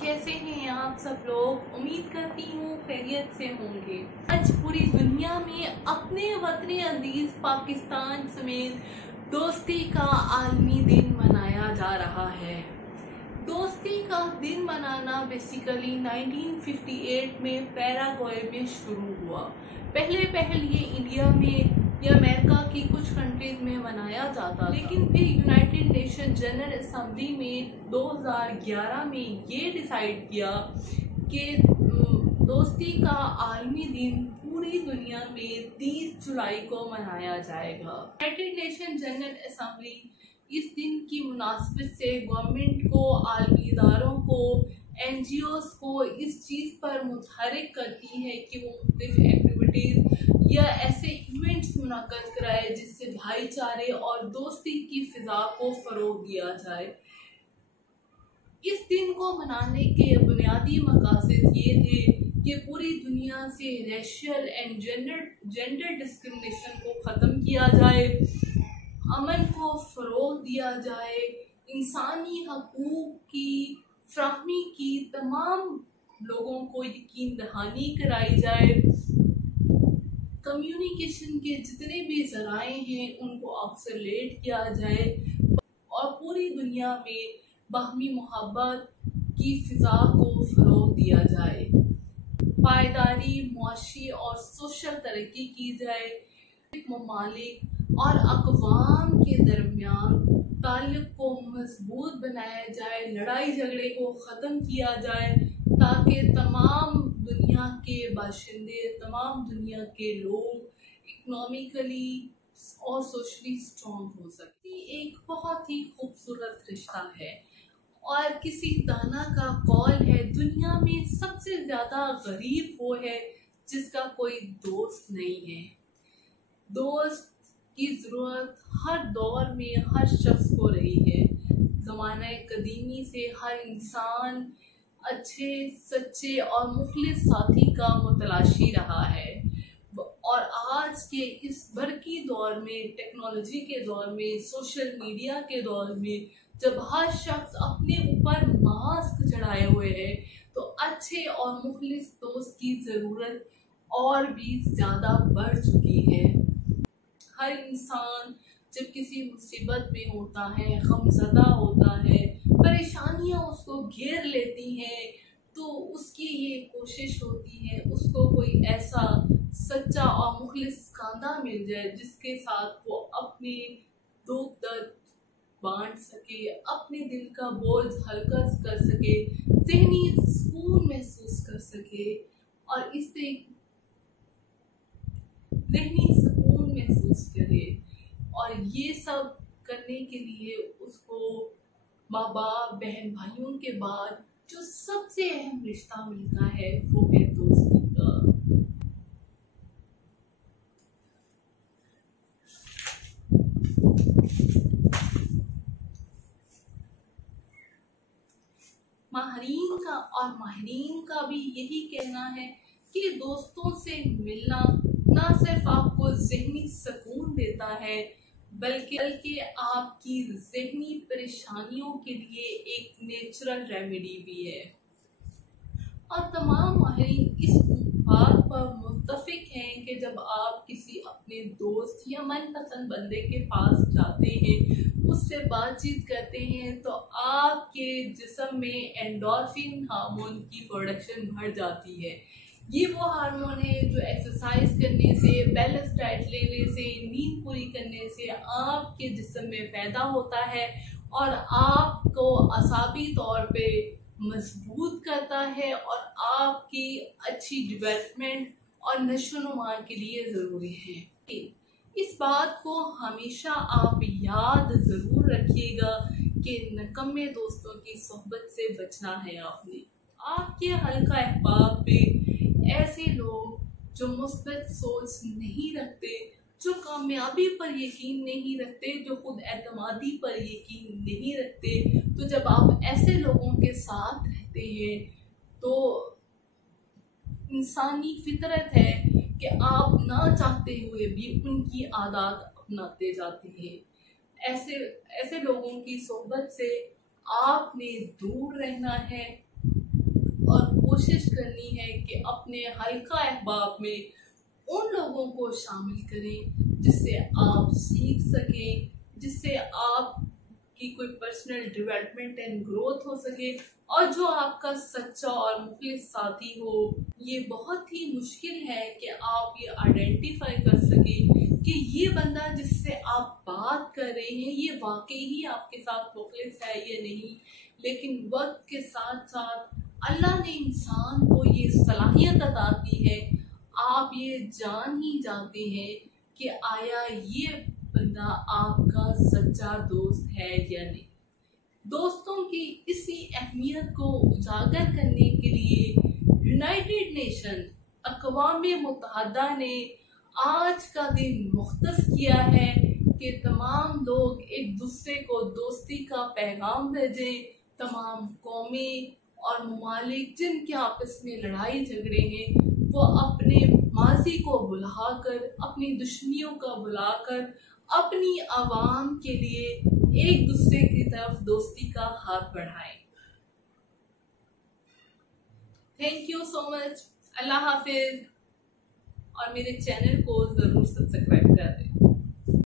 कैसे हैं आप सब लोग। उम्मीद करती हूँ खैरियत से होंगे। आज पूरी दुनिया में अपने वतन अजीज पाकिस्तान समेत दोस्ती का आलमी दिन मनाया जा रहा है। दोस्ती का दिन मनाना बेसिकली 1958 में पैराग्वे में शुरू हुआ। पहले ये इंडिया में या अमेरिका की कुछ कंट्रीज में मनाया जाता, लेकिन फिर यूनाइटेड नेशन जनरल असेंबली में 2011 में ये डिसाइड किया कि दोस्ती का आलमी दिन पूरी दुनिया में 30 जुलाई को मनाया जाएगा। यूनाइटेड नेशन जनरल असेंबली इस दिन की मुनासिबत से गवर्नमेंट को, आलमी इदारों को, NGOs को इस चीज़ पर मुतहरिक करती है कि वो मुख्तलिफ एक्टिविटीज़ या ऐसे इवेंट्स मुनक़्क़द कराए जिससे भाईचारे और दोस्ती की फ़िज़ा को फ़रोग़ दिया जाए। इस दिन को मनाने के बुनियादी मक़ासद ये थे कि पूरी दुनिया से रेशियल एंड जेंडर डिस्क्रिमिनेशन को ख़त्म किया जाए, अमन को फ़रोग़ दिया जाए, इंसानी हकूक़ की फ़राहमी की तमाम लोगों को यकीन दहानी कराई जाए, कम्युनिकेशन के जितने भी ज़राए हैं उनको एक्सेलरेट किया जाए और पूरी दुनिया में बाहमी मोहब्बत की फ़िज़ा को फ़रोग़ दिया जाए। पायदारी, मुआशी और सोशल तरक्की की जाए। ममालिक और अक़वाम के दरमियान ताल्लुक़ को मजबूत बनाया जाए, लड़ाई झगड़े को ख़त्म किया जाए ताकि तमाम दुनिया के बाशिंदे, तमाम दुनिया के लोग इकनॉमिकली और सोशली स्ट्रॉन्ग हो सके। एक बहुत ही खूबसूरत रिश्ता है और किसी दाना का कौल है, दुनिया में सबसे ज़्यादा गरीब वो है जिसका कोई दोस्त नहीं है। दोस्त की ज़रूरत हर दौर में हर शख्स को रही है। ज़माने कदीमी से हर इंसान अच्छे, सच्चे और मुखलिस साथी का मुतलाशी रहा है और आज के इस बरकी दौर में, टेक्नोलॉजी के दौर में, सोशल मीडिया के दौर में, जब हर शख्स अपने ऊपर मास्क चढ़ाए हुए है तो अच्छे और मुखलिस दोस्त की ज़रूरत और भी ज़्यादा बढ़ चुकी है। हर इंसान जब किसी मुसीबत में होता है, गमज़दा होता है, परेशानियां उसको घेर लेती हैं, तो उसकी ये कोशिश होती है उसको कोई ऐसा सच्चा और मुखलिस कांधा मिल जाए जिसके साथ वो अपने दुख दर्द बांट सके, अपने दिल का बोझ हल्का कर सके, ज़हनी सुकून महसूस कर सके और इससे ज़हनी सुकून महसूस करे। और ये सब करने के लिए उसको माँ बाप, बहन भाइयों के बाद जो सबसे अहम रिश्ता मिलता है वो है दोस्ती का। माहिरीन का भी यही कहना है कि दोस्तों से मिलना ना सिर्फ आपको ज़हनी सुकून देता है बल्कि आपकी ज़हनी परेशानियों के लिए एक नेचुरल रेमेडी भी है। और तमाम माहिरीन इस बात पर मुत्तफिक हैं कि जब आप किसी अपने दोस्त या मनपसंद बंदे के पास जाते हैं, उससे बातचीत करते हैं, तो आपके जिस्म में एंडोर्फिन हार्मोन की प्रोडक्शन बढ़ जाती है। ये वो हार्मोन है जो एक्सरसाइज करने से, बैलेंस डाइट लेने से, नींद पूरी करने से आपके जिस्म में पैदा होता है और आपको असाबी तौर पे मजबूत करता है और आपकी अच्छी डेवलपमेंट और नशोनुमा के लिए ज़रूरी है। इस बात को हमेशा आप याद ज़रूर रखिएगा कि निकम्मे दोस्तों की सोहबत से बचना है। आपके हल्का अहबाब पे ऐसे लोग जो मुस्बत सोच नहीं रखते, जो कामयाबी पर यकीन नहीं रखते, जो खुद एतमादी पर यकीन नहीं रखते, तो जब आप ऐसे लोगों के साथ रहते हैं तो इंसानी फितरत है कि आप ना चाहते हुए भी उनकी आदत अपनाते जाते हैं। ऐसे लोगों की सोहबत से आपने दूर रहना है कोशिश करनी है कि अपने हल्का अहबाब में उन लोगों को शामिल करें जिससे आप सीख सकें, जिससे आपकी कोई पर्सनल डेवलपमेंट एंड ग्रोथ हो सके, और जो आपका सच्चा और मुखलिस साथी हो। ये बहुत ही मुश्किल है कि आप ये आइडेंटिफाई कर सकें कि ये बंदा जिससे आप बात कर रहे हैं ये वाकई ही आपके साथ मुखलिस है या नहीं। लेकिन वक्त के साथ साथ अल्लाह ने इंसान को ये सलाहियत अता की है, आप ये जान ही जाते हैं कि आया ये बंदा आपका सच्चा दोस्त है या नहीं। दोस्तों की इसी अहमियत को उजागर करने के लिए यूनाइटेड नेशन अक़वाम मुत्तहदा ने आज का दिन मुख्तस किया है कि तमाम लोग एक दूसरे को दोस्ती का पैगाम भेजें। तमाम कौमें और ममालिक जिनके आपस में लड़ाई झगड़े हैं वो अपने माजी को भुलाकर, अपनी दुश्मनियों का भुलाकर अपनी आवाम के लिए एक दूसरे की तरफ दोस्ती का हाथ बढ़ाएं। Thank you so much. अल्लाह हाफिज। और मेरे चैनल को जरूर सब्सक्राइब कर दें।